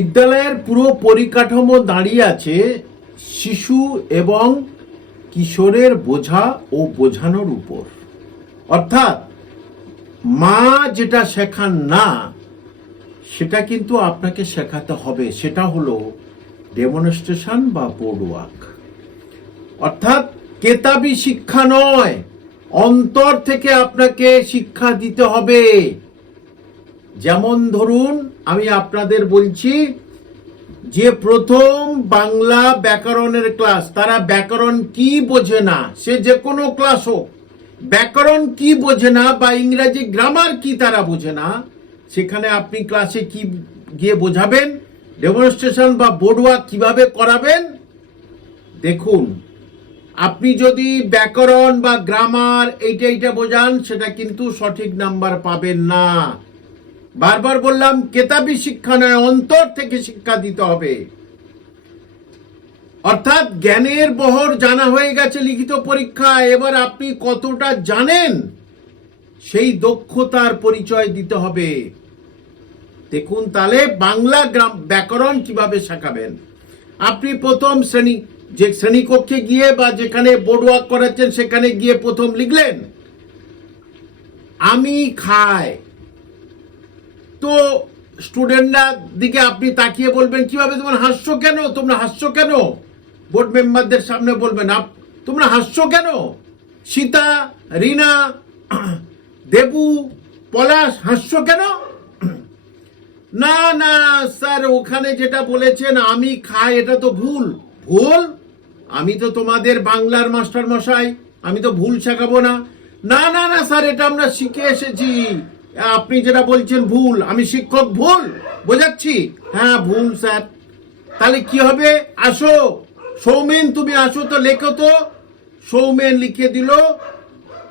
বিদ্যালয়ের পুরো পরিকাঠামো দাঁড়িয়ে আছে শিশু এবং কিশোরের বোঝা ও বোঝানোর উপর। অর্থাৎ মা যেটা শেখান না, সেটা কিন্তু আপনাকে শেখাতে হবে। সেটা হলো ডেমনস্ট্রেশন বা বোর্ড ওয়ার্ক অর্থাৎ কেতাবি শিক্ষা নয়, অন্তর থেকে আপনাকে শিক্ষা দিতে হবে। যেমন ধরুন, আমি আপনাদের বলছি, যে প্রথম বাংলা ব্যাকরণের ক্লাস, তারা ব্যাকরণ কি বোঝে না? সে যে কোনো ক্লাস হোক। ব্যাকরণ কি বোঝে না বা ইংরাজি গ্রামার কি তারা বোঝে না, সেখানে আপনি ক্লাসে কি গিয়ে বোঝাবেন? ডেমনস্ট্রেশন বা বোর্ডওয়ার্ক কীভাবে করাবেন? দেখুন, আপনি যদি ব্যাকরণ বা গ্রামার এইটা এইটা বোঝান, সেটা কিন্তু সঠিক নাম্বার পাবেন না। বারবার বললাম, কেতাবি শিক্ষা নয়, অন্তর থেকে শিক্ষা দিতে হবে। অর্থাৎ জ্ঞানের বহর জানা হয়ে গেছে লিখিত পরীক্ষা এবার আপনি কতটা জানেন সেই দক্ষতার পরিচয় দিতে হবে। দেখুন তাহলে, বাংলা গ্রাম ব্যাকরণ কীভাবে শেখাবেন? আপনি প্রথম শ্রেণি, যে শ্রেণীকক্ষে গিয়ে বা যেখানে বোর্ড ওয়ার্ক করাচ্ছেন, সেখানে গিয়ে প্রথম লিখলেন, আমি খাই। তো স্টুডেন্টরা দিকে আপনি তাকিয়ে বলবেন, কীভাবে তোমরা হাসছো কেন? তোমরা হাসছো কেন? বোর্ড মেম্বারদের সামনে বলবেন, আপ, তোমরা হাসছো কেন? সীতা, রিনা, দেবু, পলাশ, হাসছো কেন? না না, স্যার, ওখানে যেটা বলেছেন, আমি খাই, এটা তো ভুল। ভুল? আমি তো তোমাদের বাংলার মাস্টার মশাই আমি তো ভুল শেখাবো না। না না না, স্যার, এটা আমরা শিখে এসেছি। আপনি যেটা বলছেন ভুল, আমি শিক্ষক ভুল, বোঝাচ্ছি। হ্যাঁ ভুল, স্যার। তাহলে কি হবে? আসো। সৌমেন, তুমি আসো তো, লেখো তো। সৌমেন লিখে দিল,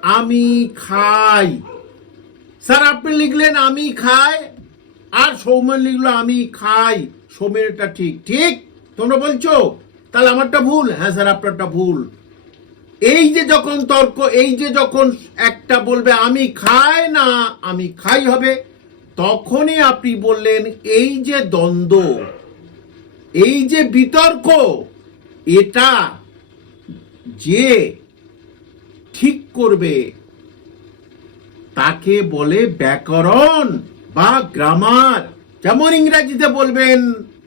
আমি খাই। স্যার, আপনি লিখলেন, আমি খাই। আর সৌমেন লিখলো, আমি খাই। সৌমেনটা ঠিক। ঠিক? তোমরা বলছো? তাহলে আমারটা ভুল? হ্যাঁ স্যার, আপনারটা ভুল। এই যে যখন তর্ক, এই যে যখন একটা বলবে, আমি খাই না, আমি খাই হবে, তখনই আপনি বললেন, এই যে দ্বন্দ্ব, এই যে বিতর্ক, এটা যে ঠিক করবে, তাকে বলে ব্যাকরণ বা গ্রামার। যেমন ইংরেজিতে বলবেন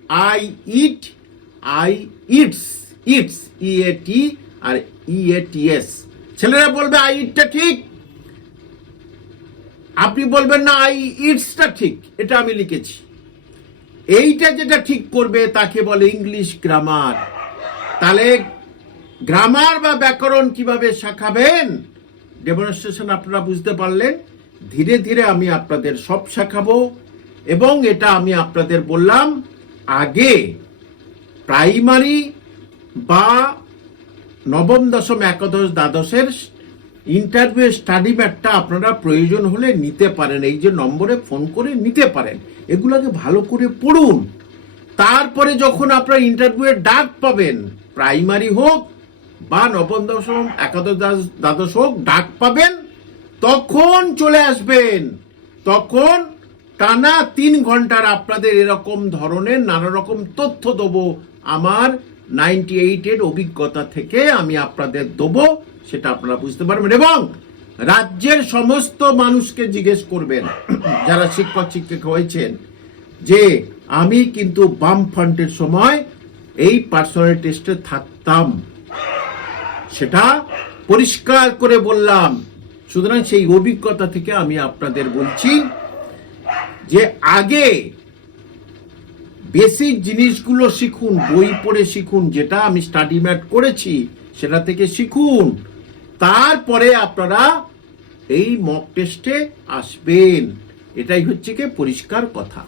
I eat I it's it's E A T R E A S ছেলেরা বলবে, আই, ইটটা ঠিক। আপনি বলবেন, না, আই, ইটসটা ঠিক। এটা আমি লিখেছি। এইটা যেটা ঠিক করবে, তাকে বলে ইংলিশ গ্রামার। তাহলে গ্রামার বা ব্যাকরণ কীভাবে শেখাবেন? ডেমনস্ট্রেশন আপনারা বুঝতে পারলেন। ধীরে ধীরে আমি আপনাদের সব শেখাবো। এবং এটা আমি আপনাদের বললাম, আগে প্রাইমারি বা নবম দশম একাদশ দ্বাদশের ইন্টারভিউ স্টাডি ম্যাটটা আপনারা প্রয়োজন হলে নিতে পারেন। এই যে নম্বরে ফোন করে নিতে পারেন। এগুলোকে ভালো করে পড়ুন। তারপরে যখন আপনারা ইন্টারভিউয়ের ডাক পাবেন প্রাইমারি হোক বা নবম দশম, একাদশ দ্বাদশ- হোক, ডাক পাবেন, তখন চলে আসবেন। তখন টানা তিন ঘণ্টার আপনাদের এরকম ধরনের নানা রকম তথ্য দেবো। আমার নাইনটি এইটের অভিজ্ঞতা থেকে আমি আপনাদের দেবো, সেটা আপনারা বুঝতে পারবেন। এবং রাজ্যের সমস্ত মানুষকে জিজ্ঞেস করবেন, যারা শিক্ষক শিক্ষক হয়েছেন, যে আমি কিন্তু বাম ফ্রন্টের সময় এই পার্সোনাল টেস্টে থাকতাম। সেটা পরিষ্কার করে বললাম। সুতরাং সেই অভিজ্ঞতা থেকে আমি আপনাদের বলছি যে আগে বেসিক জিনিসগুলো শিখুন, বই পড়ে শিখুন, যেটা আমি স্টাডি ম্যাট করেছি, সেটা থেকে শিখুন। তারপরে আপনারা এই মক টেস্টে আসবেন। এটাই হচ্ছে কি পরিষ্কার কথা।